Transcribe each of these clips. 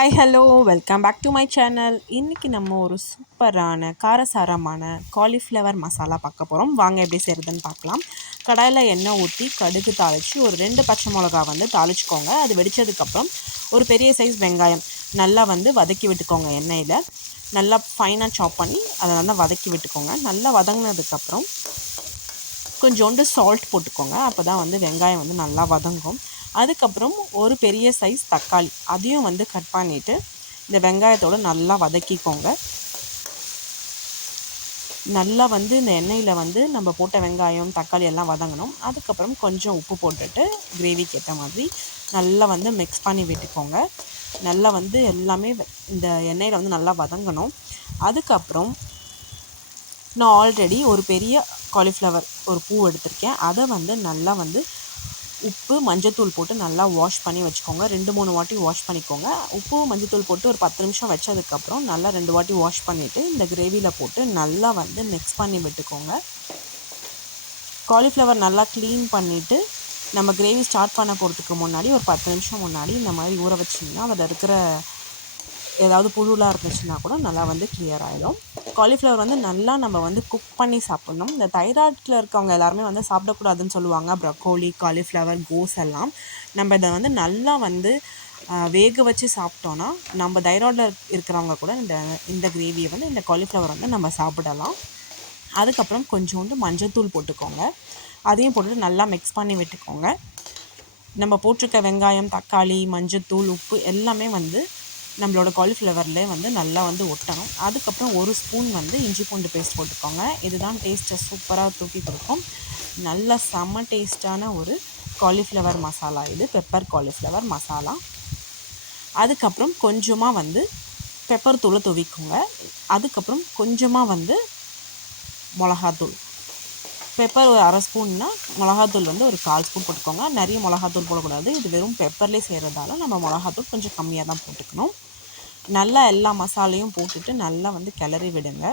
Hi hello welcome back to my channel. இன்றைக்கி நம்ம ஒரு சூப்பரான காரசாரமான காலிஃப்ளவர் மசாலா பார்க்க போகிறோம். வாங்க எப்படி செய்கிறதுன்னு பார்க்கலாம். கடாயில் எண்ணெய் ஊற்றி கடுகு தாளித்து ஒரு 2 பச்சை மிளகா தாளிச்சிக்கோங்க. அது வெடித்ததுக்கப்புறம் ஒரு பெரிய சைஸ் வெங்காயம் நல்லா வதக்கி விட்டுக்கோங்க. எண்ணெயில் நல்லா ஃபைனாக சாப் பண்ணி அதை நல்லா வதக்கி விட்டுக்கோங்க. நல்லா வதங்கினதுக்கப்புறம் கொஞ்சோண்டு சால்ட் போட்டுக்கோங்க. அப்போ தான் வெங்காயம் நல்லா வதங்கும். அதுக்கப்புறம் ஒரு பெரிய சைஸ் தக்காளி அதையும் கட் பண்ணிவிட்டு இந்த வெங்காயத்தோடு நல்லா வதக்கிக்கோங்க. நல்லா இந்த எண்ணெயில் நம்ம போட்ட வெங்காயம் தக்காளி எல்லாம் வதங்கணும். அதுக்கப்புறம் கொஞ்சம் உப்பு போட்டுட்டு கிரேவிக்கு ஏற்ற மாதிரி நல்லா மிக்ஸ் பண்ணி விட்டுக்கோங்க. நல்லா எல்லாமே இந்த எண்ணெயில் நல்லா வதங்கணும். அதுக்கப்புறம் நான் ஆல்ரெடி ஒரு பெரிய காலிஃப்ளவர் ஒரு பூ எடுத்திருக்கேன். அதை நல்லா உப்பு மஞ்சத்தூள் போட்டு நல்லா வாஷ் பண்ணி வச்சுக்கோங்க. 2-3 வாட்டி வாஷ் பண்ணிக்கோங்க. உப்பு மஞ்சத்தூள் போட்டு ஒரு 10 நிமிஷம் வச்சதுக்கப்புறம் நல்லா 2 வாட்டி வாஷ் பண்ணிவிட்டு இந்த கிரேவியில் போட்டு நல்லா மிக்ஸ் பண்ணி விட்டுக்கோங்க. காலிஃப்ளவர் நல்லா க்ளீன் பண்ணிவிட்டு நம்ம கிரேவி ஸ்டார்ட் பண்ண போகிறதுக்கு முன்னாடி ஒரு 10 நிமிஷம் முன்னாடி இந்த மாதிரி ஊற வச்சிங்கன்னா அதில் இருக்கிற ஏதாவது புழுலாம் இருந்துச்சுன்னா கூட நல்லா கிளியர் ஆகிடும். காலிஃப்ளவர் நல்லா நம்ம குக் பண்ணி சாப்பிட்ணும். இந்த தைராய்டில் இருக்கவங்க எல்லாருமே சாப்பிடக்கூடாதுன்னு சொல்லுவாங்க. ப்ரக்கோலி, காலிஃப்ளவர், கோஸ் எல்லாம் நம்ம இதை நல்லா வேக வச்சு சாப்பிட்டோன்னா நம்ம தைராய்டில் இருக்கிறவங்க கூட இந்த கிரேவியை இந்த காலிஃப்ளவர் நம்ம சாப்பிடலாம். அதுக்கப்புறம் கொஞ்சோண்டு மஞ்சத்தூள் போட்டுக்கோங்க. அதையும் போட்டுட்டு நல்லா மிக்ஸ் பண்ணி விட்டுக்கோங்க. நம்ம போட்டிருக்க வெங்காயம், தக்காளி, மஞ்சத்தூள், உப்பு எல்லாமே நம்மளோட காலிஃப்ளவர்லேயே நல்லா ஒட்டணும். அதுக்கப்புறம் ஒரு ஸ்பூன் இஞ்சி பூண்டு பேஸ்ட் போட்டுக்கோங்க. இதுதான் டேஸ்ட்டை சூப்பராக தூக்கி கொடுக்கும். நல்ல செம்ம டேஸ்ட்டான ஒரு காலிஃப்ளவர் மசாலா இது, பெப்பர் காலிஃப்ளவர் மசாலா. அதுக்கப்புறம் கொஞ்சமாக பெப்பர் தூளை தூவிக்கோங்க. அதுக்கப்புறம் கொஞ்சமாக மிளகாத்தூள், பெப்பர் ஒரு 1/2 ஸ்பூன்னா மிளகாத்தூள் ஒரு 1/4 ஸ்பூன் போட்டுக்கோங்க. நிறைய மிளகாத்தூள் போடக்கூடாது. இது வெறும் பெப்பர்லேயே செய்கிறதால நம்ம மிளகாத்தூள் கொஞ்சம் கம்மியாக தான் போட்டுக்கணும். நல்லா எல்லா மசாலையும் போட்டுட்டு நல்லா கிளறி விடுங்க.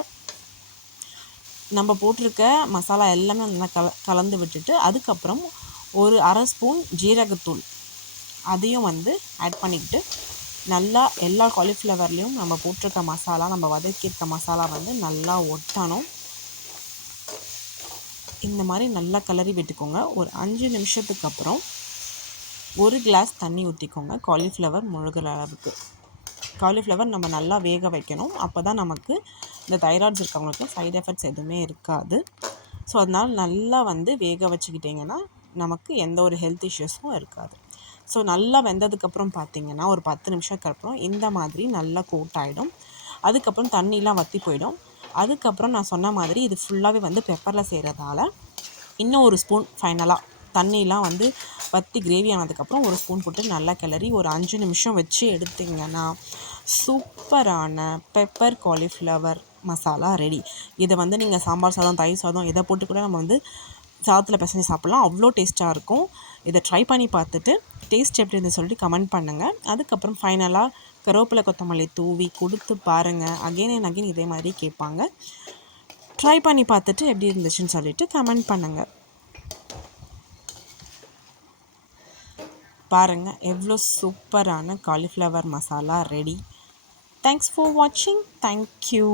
நம்ம போட்டிருக்க மசாலா எல்லாமே நல்லா கலந்து விட்டுட்டு அதுக்கப்புறம் ஒரு 1/2 ஸ்பூன் ஜீரகத்தூள் அதையும் ஆட் பண்ணிக்கிட்டு நல்லா எல்லா காலிஃப்ளவர்லேயும் நம்ம போட்டிருக்க மசாலா, நம்ம வதக்கியிருக்க மசாலா நல்லா ஒட்டணும். இந்த மாதிரி நல்லா கிளறி விட்டுக்கோங்க. ஒரு 5 நிமிஷத்துக்கு அப்புறம் ஒரு கிளாஸ் தண்ணி ஊற்றிக்கோங்க. காலிஃப்ளவர் முழுகிற அளவுக்கு. காலிஃப்ளவர் நம்ம நல்லா வேக வைக்கணும். அப்போ தான் நமக்கு இந்த தைராய்ட்ஸ் இருக்கவங்களுக்கு சைடு எஃபெக்ட்ஸ் எதுவுமே இருக்காது. ஸோ அதனால் நல்லா வேக வச்சுக்கிட்டிங்கன்னா நமக்கு எந்த ஒரு ஹெல்த் இஷ்யூஸும் இருக்காது. ஸோ நல்லா வெந்ததுக்கப்புறம் பார்த்திங்கன்னா ஒரு 10 நிமிஷத்துக்கு அப்புறம் இந்த மாதிரி நல்லா கோட் ஆகிடும். அதுக்கப்புறம் தண்ணிலாம் வற்றி போயிடும். அதுக்கப்புறம் நான் சொன்ன மாதிரி இது ஃபுல்லாகவே பெப்பரில் செய்கிறதால இன்னும் ஒரு ஸ்பூன் ஃபைனலாக தண்ணியெலாம் வற்றி கிரேவி ஆனதுக்கப்புறம் ஒரு ஸ்பூன் போட்டு நல்லா கிளறி ஒரு 5 நிமிஷம் வச்சு எடுத்திங்கன்னா சூப்பரான பெப்பர் காலிஃப்ளவர் மசாலா ரெடி. இதை நீங்கள் சாம்பார் சாதம், தயிர் சாதம் இதை போட்டு கூட நம்ம சாதத்தில் பிசைஞ்சு சாப்பிட்லாம். அவ்வளோ டேஸ்ட்டாக இருக்கும். இதை ட்ரை பண்ணி பார்த்துட்டு டேஸ்ட் எப்படி இருந்துன்னு சொல்லிட்டு கமெண்ட் பண்ணுங்கள். அதுக்கப்புறம் ஃபைனலாக கருவேப்பிலை, கொத்தமல்லி தூவி கொடுத்து பாருங்கள். அகெயின் அண்ட் அகெயின் இதே மாதிரி கேட்பாங்க. ட்ரை பண்ணி பார்த்துட்டு எப்படி இருந்துச்சுன்னு சொல்லிட்டு கமெண்ட் பண்ணுங்கள். பாருங்கள் எவ்வளோ சூப்பரான cauliflower masala ready. Thanks for வாட்சிங். தேங்க்யூ.